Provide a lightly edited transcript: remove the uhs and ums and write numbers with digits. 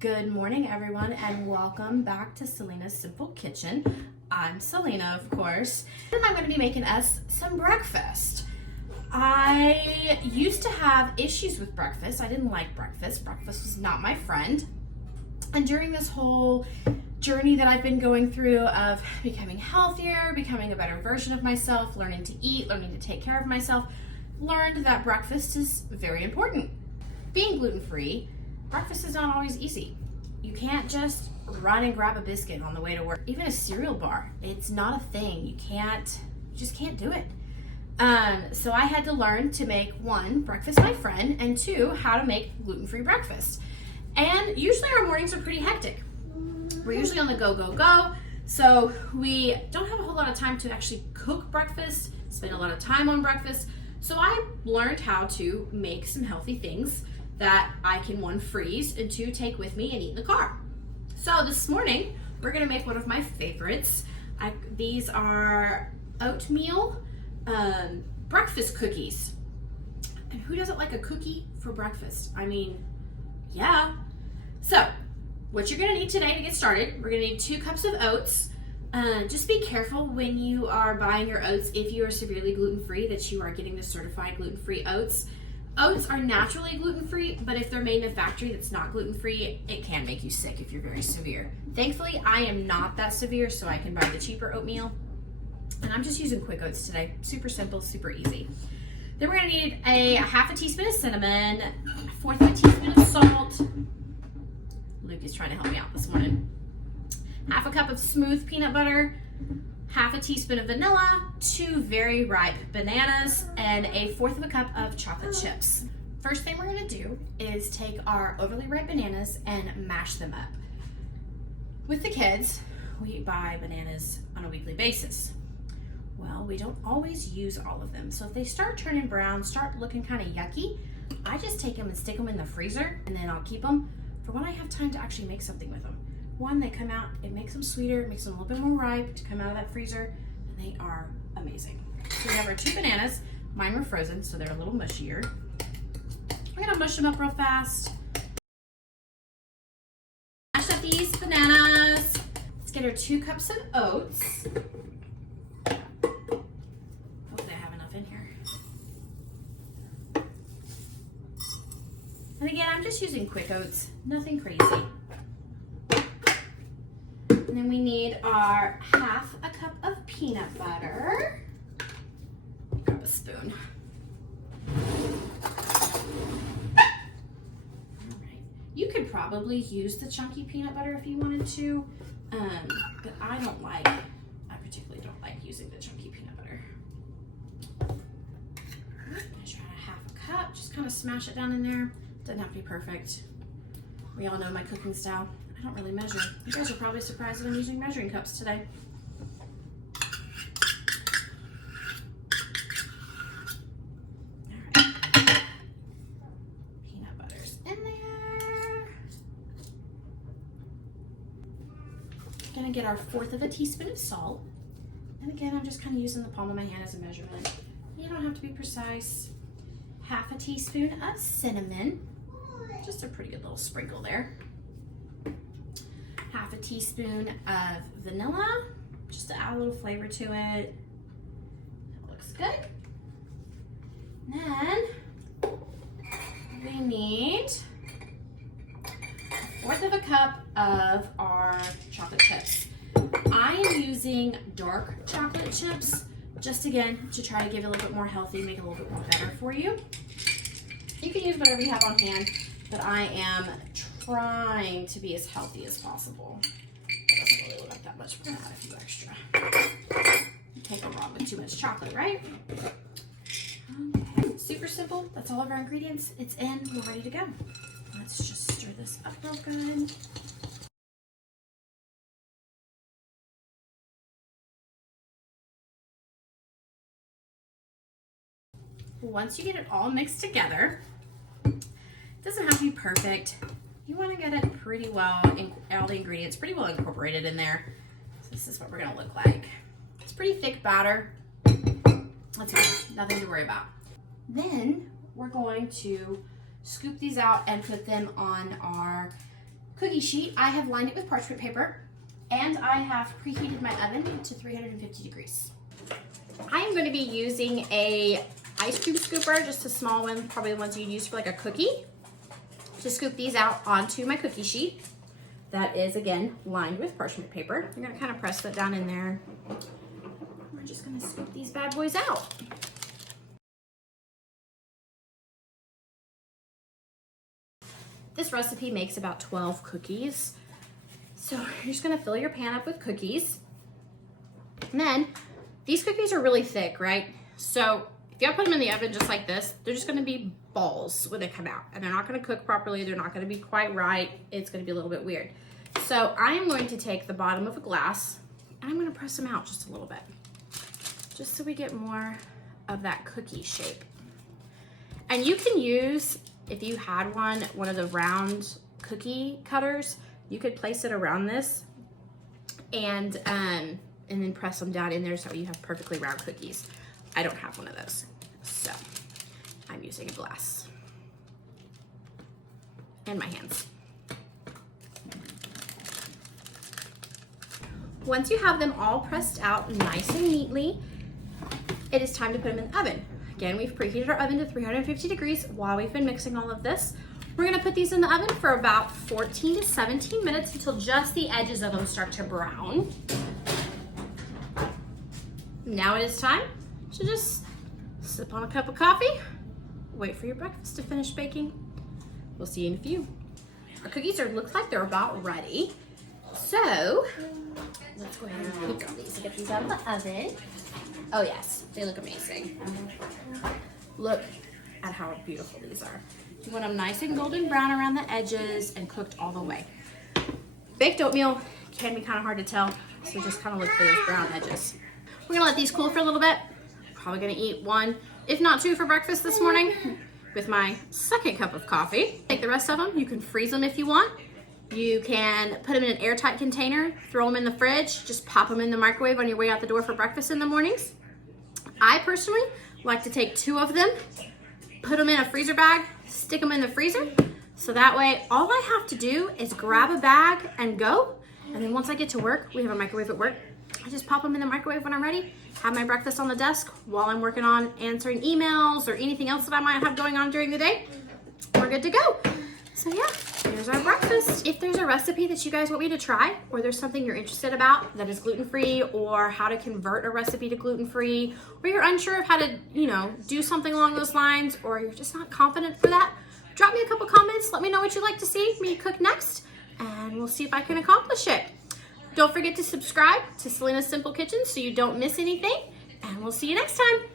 Good morning, everyone, and welcome back to Selena's Simple Kitchen. I'm Selena, of course, and I'm going to be making us some breakfast. I used to have issues with breakfast. I didn't like breakfast. Breakfast was not my friend. And during this whole journey that I've been going through of becoming healthier, becoming a better version of myself, learning to eat, learning to take care of myself, learned that breakfast is very important. Being gluten-free, breakfast is not always easy. You can't just run and grab a biscuit on the way to work. Even a cereal bar, it's not a thing. You just can't do it. So I had to learn to make, one, breakfast my friend, and two, how to make gluten-free breakfast. And usually our mornings are pretty hectic. We're usually on the go. So we don't have a whole lot of time to actually cook breakfast, spend a lot of time on breakfast. So I learned how to make some healthy things that I can, one, freeze, and two, take with me and eat in the car. So this morning, we're gonna make one of my favorites. These are oatmeal breakfast cookies. And who doesn't like a cookie for breakfast? I mean, yeah. So, what you're gonna need today to get started, we're gonna need 2 cups of oats. Just be careful when you are buying your oats, if you are severely gluten-free, that you are getting the certified gluten-free oats. Oats are naturally gluten-free, but if they're made in a factory that's not gluten-free, it can make you sick if you're very severe. Thankfully, I am not that severe, so I can buy the cheaper oatmeal. And I'm just using quick oats today. Super simple, super easy. Then we're gonna need a half a teaspoon of cinnamon, 1/4 of a teaspoon of salt. Luke is trying to help me out this morning. Half a cup of smooth peanut butter, half a teaspoon of vanilla, 2 very ripe bananas, and a 1/4 of a cup of chocolate chips. First thing we're gonna do is take our overly ripe bananas and mash them up. With the kids, we buy bananas on a weekly basis. Well, we don't always use all of them. So if they start turning brown, start looking kind of yucky, I just take them and stick them in the freezer, and then I'll keep them for when I have time to actually make something with them. One, they come out, it makes them sweeter, it makes them a little bit more ripe to come out of that freezer, and they are amazing. So we have our 2 bananas. Mine were frozen, so they're a little mushier. We're gonna mush them up real fast. Mash up these bananas. Let's get our 2 cups of oats. Hopefully I have enough in here. And again, I'm just using quick oats, nothing crazy. And then we need our half a cup of peanut butter. Grab a spoon. All right. You could probably use the chunky peanut butter if you wanted to, but I particularly don't like using the chunky peanut butter. I'm gonna try a half a cup, just kind of smash it down in there. Doesn't have to be perfect. We all know my cooking style. I don't really measure. You guys are probably surprised that I'm using measuring cups today. All right. Peanut butter's in there. Gonna get our 1/4 of a teaspoon of salt. And again, I'm just kind of using the palm of my hand as a measurement. You don't have to be precise. Half a teaspoon of cinnamon. Just a pretty good little sprinkle there. Half a teaspoon of vanilla, just to add a little flavor to it. That looks good. Then we need 1/4 of a cup of our chocolate chips. I am using dark chocolate chips, just again, to try to give it a little bit more healthy, make it a little bit more better for you. You can use whatever you have on hand, but I am trying to be as healthy as possible. It doesn't really look like that much, but add a few extra. You can't go wrong with too much chocolate, right? Okay, super simple. That's all of our ingredients. It's in, we're ready to go. Let's just stir this up real good. Once you get it all mixed together, it doesn't have to be perfect. You want to get it pretty well, all the ingredients pretty well incorporated in there. So this is what we're going to look like. It's pretty thick batter. That's fine, nothing to worry about. Then we're going to scoop these out and put them on our cookie sheet, I have lined it with parchment paper, and I have preheated my oven to 350 degrees. I am going to be using a ice cube scooper, just a small one, probably the ones you'd use for like a cookie, to scoop these out onto my cookie sheet. That is, again, lined with parchment paper. I'm going to kind of press that down in there. We're just going to scoop these bad boys out. This recipe makes about 12 cookies. So you're just going to fill your pan up with cookies. And then these cookies are really thick, right? So if you put them in the oven just like this, they're just going to be balls when they come out. And they're not going to cook properly. They're not going to be quite right. It's going to be a little bit weird. So I am going to take the bottom of a glass and I'm going to press them out just a little bit, just so we get more of that cookie shape. And you can use, if you had one of the round cookie cutters, you could place it around this and then press them down in there so you have perfectly round cookies. I don't have one of those, so I'm using a glass and my hands. Once you have them all pressed out nice and neatly, it is time to put them in the oven. Again, we've preheated our oven to 350 degrees while we've been mixing all of this. We're gonna put these in the oven for about 14 to 17 minutes until just the edges of them start to brown. Now it is time to just sip on a cup of coffee, wait for your breakfast to finish baking. We'll see you in a few. Our cookies look like they're about ready. So let's go ahead and cook these and get these out of the oven. Oh yes, they look amazing. Look at how beautiful these are. You want them nice and golden brown around the edges and cooked all the way. Baked oatmeal can be kind of hard to tell, so just kind of look for those brown edges. We're gonna let these cool for a little bit. Probably gonna eat one, if not two, for breakfast this morning with my second cup of coffee. Take the rest of them. You can freeze them if you want. You can put them in an airtight container, throw them in the fridge, just pop them in the microwave on your way out the door for breakfast in the mornings. I personally like to take 2 of them, put them in a freezer bag, stick them in the freezer, so that way all I have to do is grab a bag and go. And then once I get to work, we have a microwave at work, I just pop them in the microwave when I'm ready, have my breakfast on the desk while I'm working on answering emails or anything else that I might have going on during the day. We're good to go. So yeah, here's our breakfast. If there's a recipe that you guys want me to try, or there's something you're interested about that is gluten-free, or how to convert a recipe to gluten-free, or you're unsure of how to, do something along those lines, or you're just not confident for that, drop me a couple comments. Let me know what you'd like to see me cook next, and we'll see if I can accomplish it. Don't forget to subscribe to Selena's Simple Kitchen so you don't miss anything, and we'll see you next time.